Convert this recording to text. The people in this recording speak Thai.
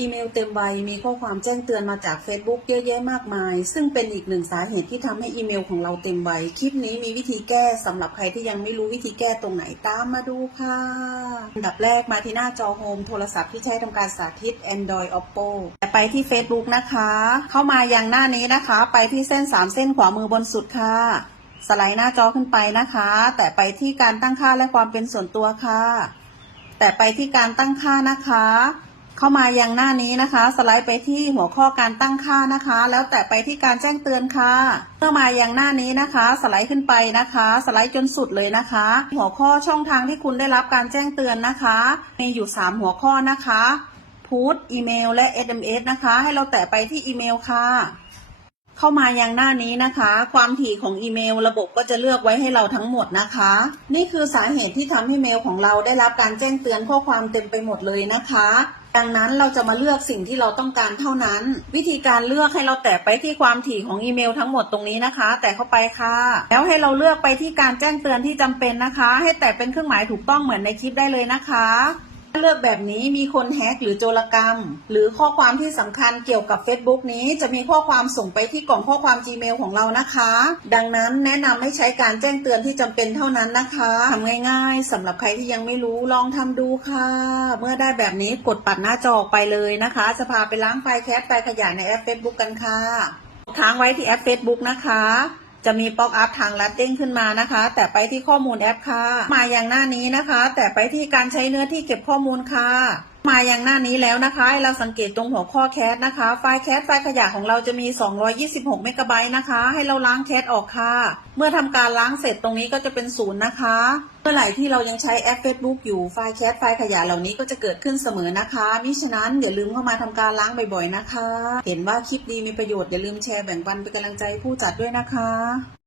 อีเมลเต็มใบมีข้อความแจ้งเตือนมาจาก Facebook เยอะแยะมากมาย ซึ่งเป็นอีกหนึ่งสาเหตุที่ทำให้อีเมลของเราเต็มใบ คลิปนี้มีวิธีแก้สำหรับใครที่ยังไม่รู้วิธีแก้ตรงไหนตามมาดูค่ะ อันดับแรกมาที่หน้าจอโฮมโทรศัพท์ที่ใช้ทำการสาธิต Android Oppo แต่ไปที่ Facebook นะคะ เข้ามายังหน้านี้นะคะ ไปที่เส้น 3 เส้นขวามือบนสุดค่ะสไลด์หน้าจอขึ้นไปนะคะ แต่ไปที่การตั้งค่าและความเป็นส่วนตัวค่ะ แต่ไปที่การตั้งค่านะคะ เข้ามายังหน้านี้นะคะ สไลด์ไปที่หัวข้อการตั้งค่านะคะ แล้วแต่ไปที่การแจ้งเตือนค่ะเมื่อมายังหน้านี้นะคะ สไลด์ขึ้นไปนะคะ สไลด์จนสุดเลยนะคะ หัวข้อช่องทางที่คุณได้รับการแจ้งเตือนนะคะ มีอยู่ 3 หัวข้อนะคะพูดอีเมล และ SMS นะคะ ให้เราแตะไปที่อีเมลค่ะ เข้ามายังหน้านี้นะคะ ความถี่ของอีเมล ระบบก็จะเลือกไว้ให้เราทั้งหมดนะคะ นี่คือสาเหตุที่ทำให้เมลของเราได้รับการแจ้งเตือนข้อความเต็มไปหมดเลยนะคะ ดังนั้นเราจะมาเลือกสิ่งที่เราต้องการเท่านั้น วิธีการเลือกให้เราแตะไปที่ความถี่ของอีเมลทั้งหมดตรงนี้นะคะ แตะเข้าไปค่ะ แล้วให้เราเลือกไปที่การแจ้งเตือนที่จำเป็นนะคะ ให้แตะเป็นเครื่องหมายถูกต้องเหมือนในคลิปได้เลยนะคะ เลือกแบบนี้มีคนแฮกหรือโจรกรรม หรือข้อความที่สำคัญเกี่ยวกับ Facebook นี้จะมีข้อความส่งไปที่กล่องข้อความ Gmail ของเรานะคะ ดังนั้นแนะนำให้ใช้การแจ้งเตือนที่จำเป็นเท่านั้นนะคะทำง่ายๆสำหรับใครที่ยังไม่รู้ลองทำดูค่ะ เมื่อได้แบบนี้กดปัดหน้าจอออกไปเลยนะคะจะพาไปล้างไฟแคสไฟล์ขยในแอป Facebook กันค่ะค้างไว้ที่แอป Facebook นะคะ จะมีป๊อกอัพทางลัดเด้งขึ้นมานะคะ แต่ไปที่ข้อมูลแอปค่ะ มาอย่างหน้านี้นะคะ แต่ไปที่การใช้เนื้อที่เก็บข้อมูลค่ะมาอย่างหน้านี้แล้วนะคะ เราสังเกตตรงหัวข้อแคสนะคะ ไฟล์แคสไฟล์ขยะของเราจะมี 226 เมกะไบต์นะคะ ให้เราล้างแคสออกค่ะ เมื่อทำการล้างเสร็จตรงนี้ก็จะเป็นศูนย์นะคะ เมื่อไหร่ที่เรายังใช้แอป Facebook อยู่ไฟล์แคสไฟล์ขยะเหล่านี้ก็จะเกิดขึ้นเสมอนะคะ มิฉะนั้นอย่าลืมเข้ามาทำการล้างบ่อยๆนะคะ เห็นว่าคลิปดีมีประโยชน์อย่าลืมแชร์แบ่งปันเป็นกำลังใจผู้จัดด้วยนะคะ